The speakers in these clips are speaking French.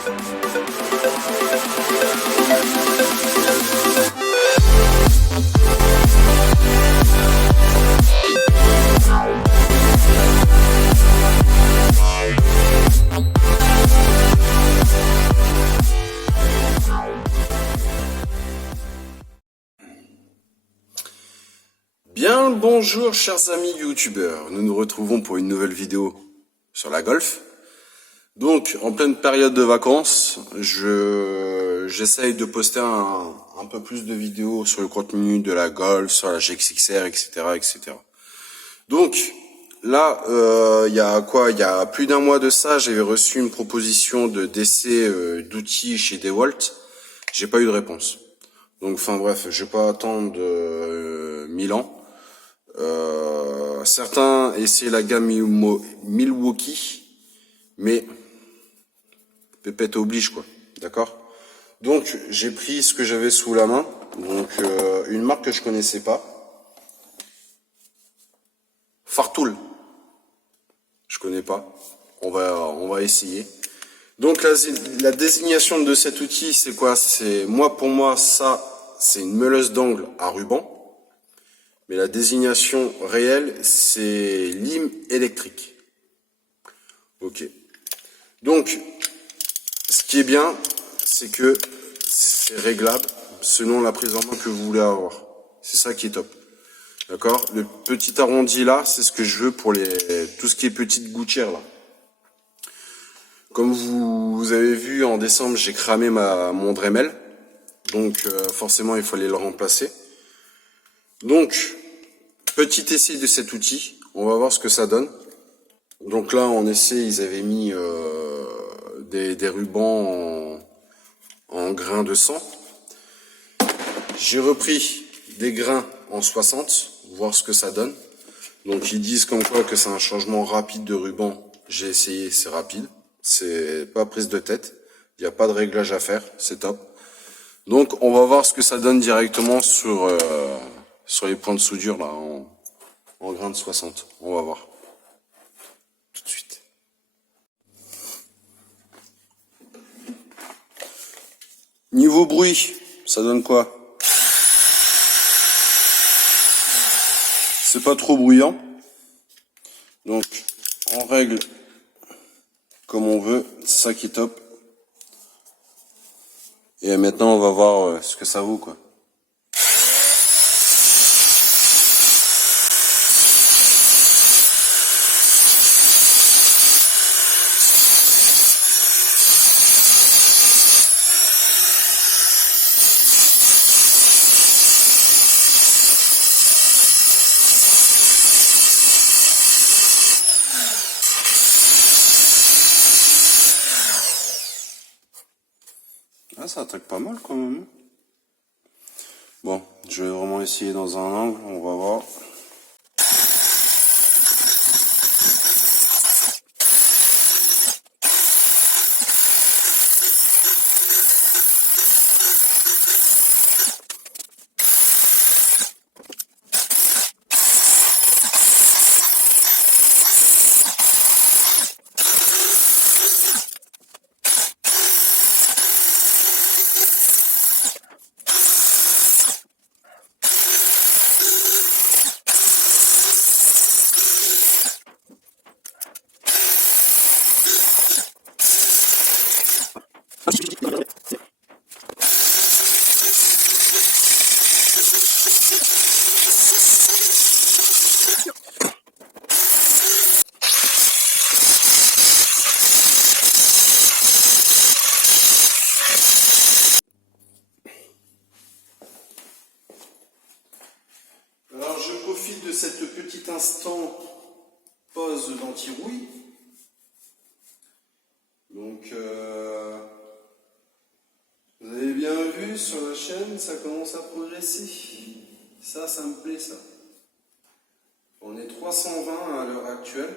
Bien le bonjour chers amis youtubeurs, nous nous retrouvons pour une nouvelle vidéo sur la Golf. Donc en pleine période de vacances, j'essaye de poster un peu plus de vidéos sur le contenu de la Golf, sur la GXXR, etc. etc. Donc là, il y a plus d'un mois de ça, j'avais reçu une proposition d'essai d'outils chez DeWalt. J'ai pas eu de réponse. Donc enfin bref, je vais pas attendre 1000 ans. Certains essaient la gamme Milwaukee, mais pépette oblige quoi, d'accord. Donc j'ai pris ce que j'avais sous la main, donc une marque que je connaissais pas, Fartool, je connais pas, on va essayer. Donc la désignation de cet outil c'est quoi? Pour moi ça c'est une meuleuse d'angle à ruban. Mais la désignation réelle, c'est lime électrique. Ok. Donc, ce qui est bien, c'est que c'est réglable selon la prise en main que vous voulez avoir. C'est ça qui est top. D'accord? Le petit arrondi là, c'est ce que je veux pour tout ce qui est petite gouttière là. Comme vous avez vu, en décembre, j'ai cramé mon Dremel. Donc, forcément, il fallait le remplacer. Donc, petit essai de cet outil, on va voir ce que ça donne. Donc là, en essai, ils avaient mis des rubans en grains de 100. J'ai repris des grains en 60, voir ce que ça donne. Donc ils disent comme quoi que c'est un changement rapide de ruban. J'ai essayé, c'est rapide. C'est pas prise de tête. Il n'y a pas de réglage à faire, c'est top. Donc on va voir ce que ça donne directement sur les points de soudure là en grains de 60. On va voir. Tout de suite. Niveau bruit, ça donne quoi? C'est pas trop bruyant. Donc on règle comme on veut, c'est ça qui est top. Et maintenant on va voir ce que ça vaut quoi. Ah, ça attaque pas mal quand même. Bon, je vais vraiment essayer dans un angle, on va voir. Alors je profite de cette petite instant pause d'anti-rouille. Donc vous avez bien vu sur la chaîne, ça commence à progresser. Ça me plaît ça. On est 320 à l'heure actuelle.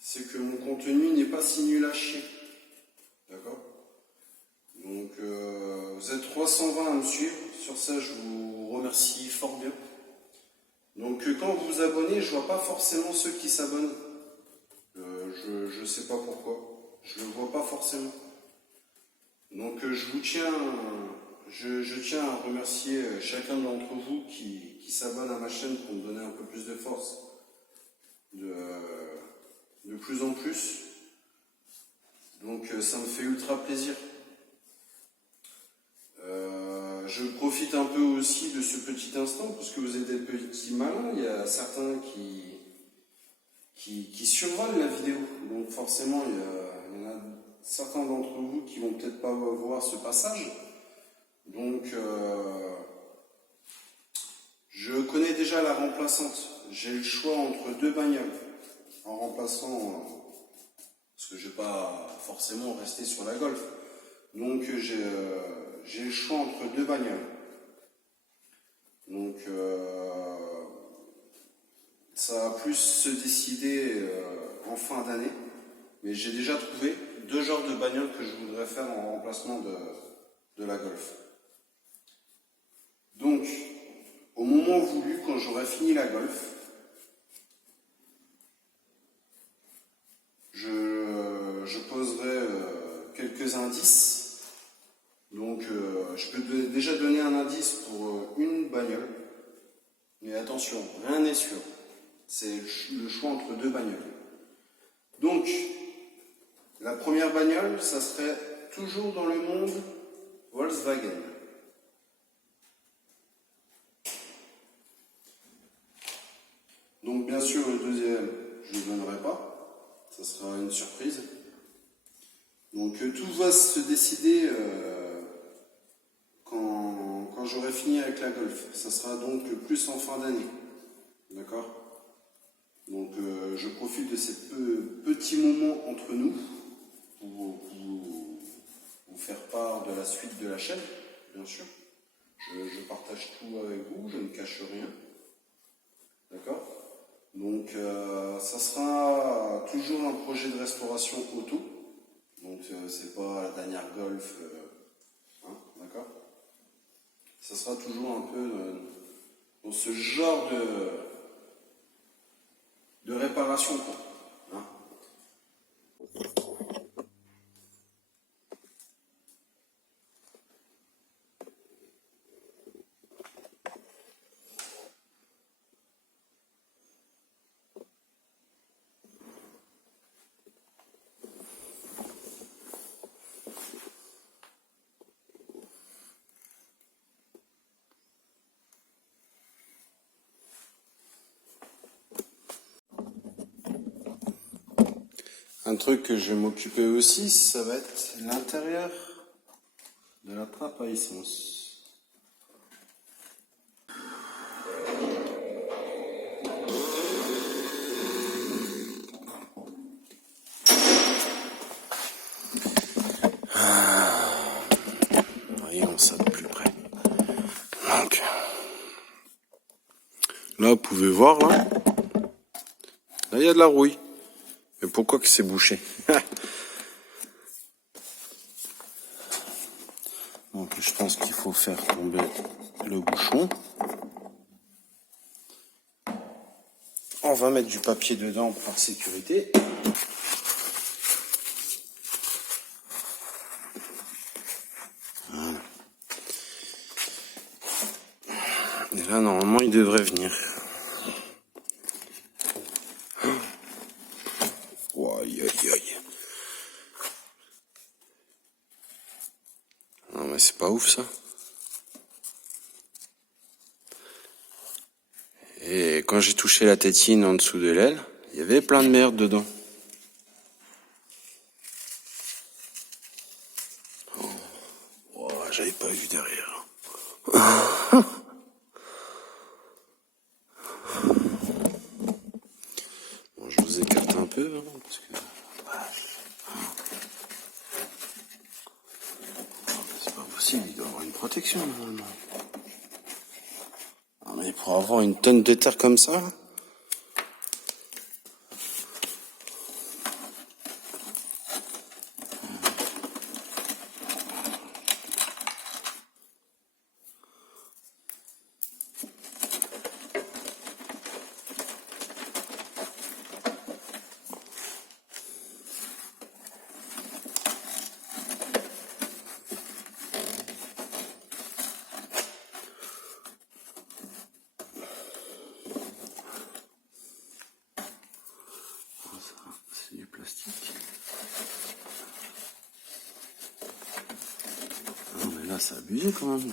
C'est que mon contenu n'est pas si nul à chier. D'accord? Donc vous êtes 320 à me suivre. Sur ça, je vous remercie fort bien. Donc quand vous vous abonnez, je vois pas forcément ceux qui s'abonnent. Je sais pas pourquoi. je le vois pas forcément. Donc je tiens à remercier chacun d'entre vous qui s'abonne à ma chaîne pour me donner un peu plus de force, de plus en plus. Donc ça me fait ultra plaisir. Je profite un peu aussi de ce petit instant parce que vous êtes des petits malins. Il y a certains qui survolent la vidéo. Donc forcément, il y en a certains d'entre vous qui vont peut-être pas voir ce passage. Donc je connais déjà la remplaçante. J'ai le choix entre deux bagnoles. En remplaçant, parce que je ne vais pas forcément rester sur la Golf. Donc j'ai le choix entre deux bagnoles. Donc ça va plus se décider en fin d'année. Mais j'ai déjà trouvé deux genres de bagnoles que je voudrais faire en remplacement de la Golf. Donc, au moment voulu, quand j'aurai fini la Golf, je poserai quelques indices. Donc, je peux déjà donner un indice pour une bagnole. Mais attention, rien n'est sûr. C'est le choix entre deux bagnoles. Donc, la première bagnole, ça serait toujours dans le monde Volkswagen. Donc, bien sûr, le deuxième, je ne le donnerai pas. Ça sera une surprise. Donc, tout va se décider quand j'aurai fini avec la Golf. Ça sera donc plus en fin d'année. D'accord ? Donc, je profite de ces petits moments entre nous pour vous faire part de la suite de la chaîne, bien sûr. Je partage tout avec vous, je ne cache rien. D'accord ? Donc, ça sera toujours un projet de restauration auto. Donc, c'est pas la dernière Golf. Hein, d'accord ? Ça sera toujours un peu dans ce genre de réparation, quoi. Hein ? Un truc que je vais m'occuper aussi, ça va être l'intérieur de la trappe à essence. Voyons ça de plus près. Donc, là, vous pouvez voir, là, il y a de la rouille. Mais pourquoi que c'est bouché? Donc je pense qu'il faut faire tomber le bouchon. On va mettre du papier dedans par sécurité. Voilà. Et là normalement il devrait venir. Aïe aïe aïe. Non mais c'est pas ouf ça. Et quand j'ai touché la tétine en dessous de l'aile, il y avait plein de merde dedans. Oh, j'avais pas vu derrière. Bon, je vous écarte un peu, hein, parce que... C'est pas possible, il doit y avoir une protection normalement. Non, mais pour avoir une tonne de terre comme ça... plastique. Non mais là c'est abusé quand même.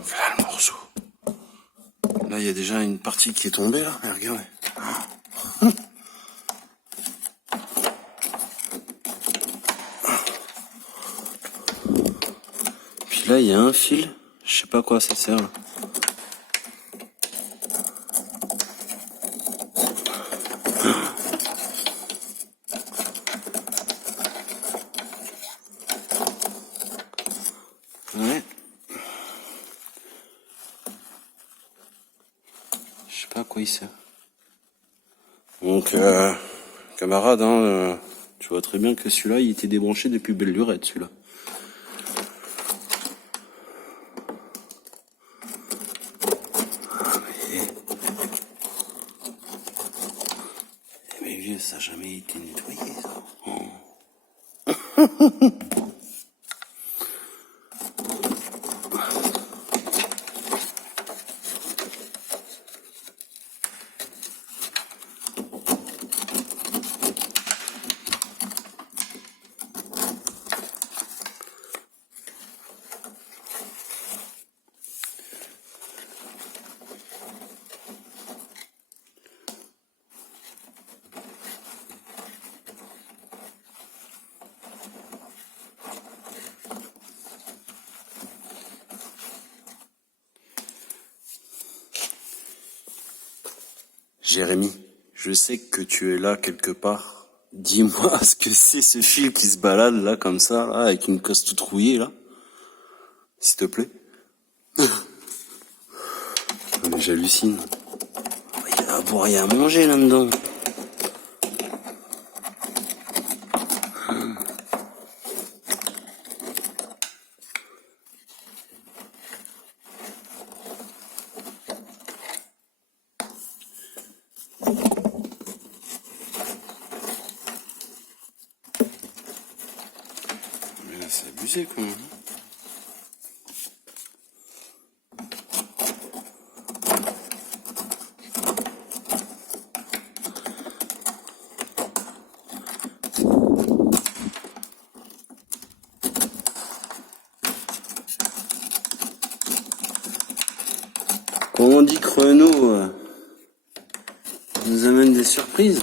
Voilà le morceau. Là il y a déjà une partie qui est tombée là, mais regardez. Puis là il y a un fil, je sais pas à quoi ça sert là. Ouais. Je sais pas à quoi il sert. Donc, camarade, hein, tu vois très bien que celui-là, il était débranché depuis belle lurette, celui-là. Mais vieux, ça n'a jamais été nettoyé, ça. Oh. Jérémy, je sais que tu es là quelque part. Dis-moi ce que c'est ce fil qui se balade là comme ça, là, avec une cosse toute rouillée là. S'il te plaît. Mais j'hallucine. Il y a à boire et à manger là-dedans. Mais là, c'est abusé quand même. Quand on dit que Renault nous amène des surprises,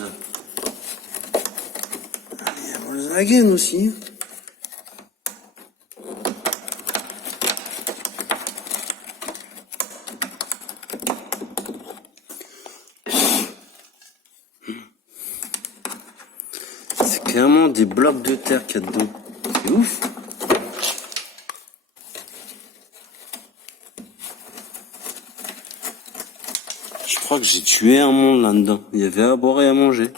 il y a Volkswagen aussi. C'est clairement des blocs de terre qu'il y a dedans. C'est ouf. Je crois que j'ai tué un monde là-dedans. Il y avait à boire et à manger.